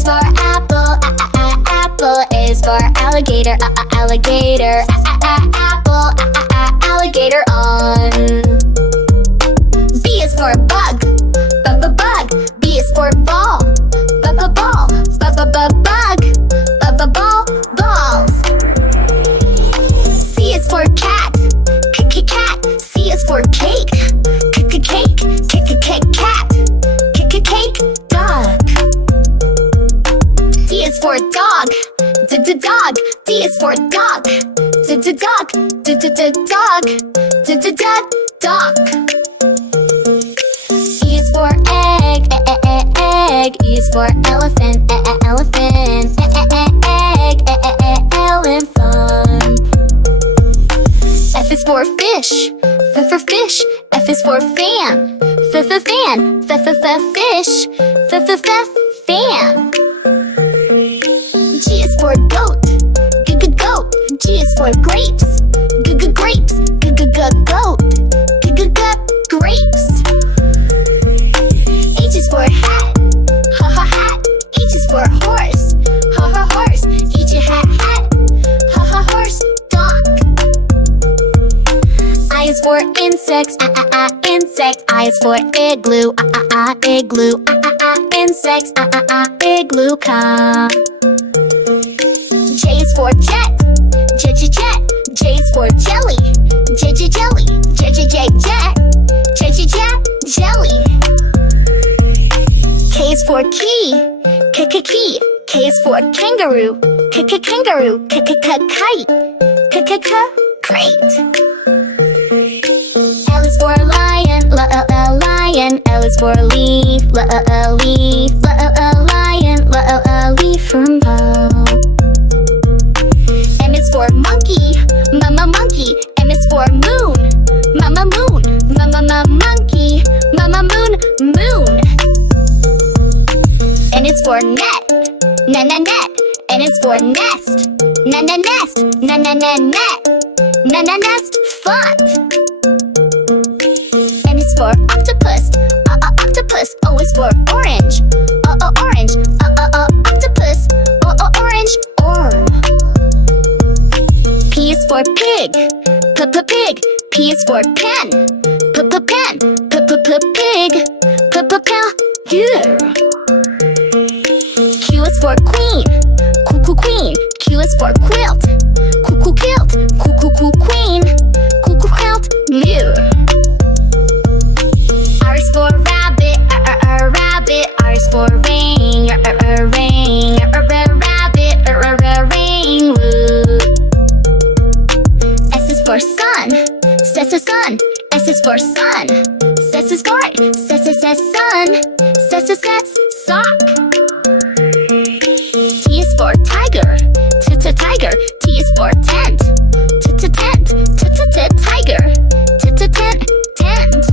is for apple, apple. A is for alligator, alligator. Apple, alligator on. B is for bug, bug. B is for ball, ball. Bug, ball, balls. C is for cat, cat. C is for cake, cake. Cat, cake, dog. D is for dog, dog. D is for dog, dog. E is for egg, egg. E is for elephant, elephant. Egg, elephant. F is for fish, fish. F is for fan, fan. Fish, fan. G is for goat, goat. G is for grapes, grapes. Goat, grapes. H is for hat, hat. H is for horse, horse. H hat, horse, dog. I is for insects, insect. I is for igloo, igloo. Insects, igloo, come. J is for jet, jet. J is for jelly, jelly. Jelly. K is for key, key. K is for kangaroo, kangaroo. Kite, crate. L is for lion, lion. L is for leaf, leaf. Lion, leaf from bow. M is for monkey, monkey. M is for moon, moon. Monkey, moon. N is for net, net. N is for nest, net. Nest, font. N is for octopus, octopus. O is for orange, orange. Octopus, orange, orm. P is for pig, pig. P is for pen, pen. Pig, Q is for queen, queen. Q is for quilt, quilt. Queen, quilt, mew. R is for rabbit, rabbit. R is for ring, ring. Rabbit, ring, woo. S is for sun, sun. S is for sun, is guard. Sun, sock. T is for tiger, tiger. T is for tent, tent. Tiger, tent.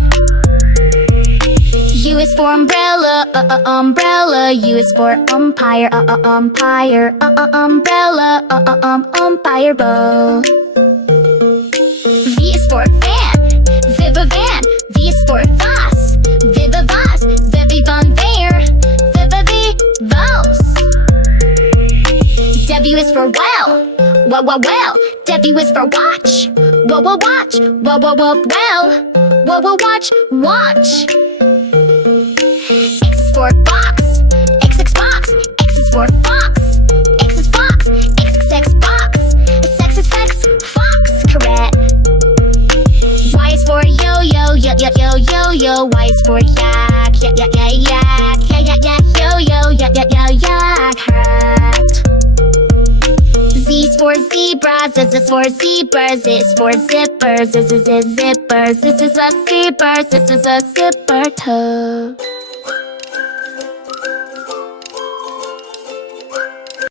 U is for umbrella, umbrella. U is for umpire, umpire. Umbrella, umpire bow. V is for van, van. V is for vase, vase. Van there, vase. W is for well, well. W is for watch, watch. Well, watch. X is for box, box. X is for fox, fox. XXX box, sex, fox, correct. Y is for yo. Y is for yak, yak. Yak, hat. Z is for zebras, this is for zebras. Z is for zippers, this is zippers. This is a zipper, this is a zipper toe.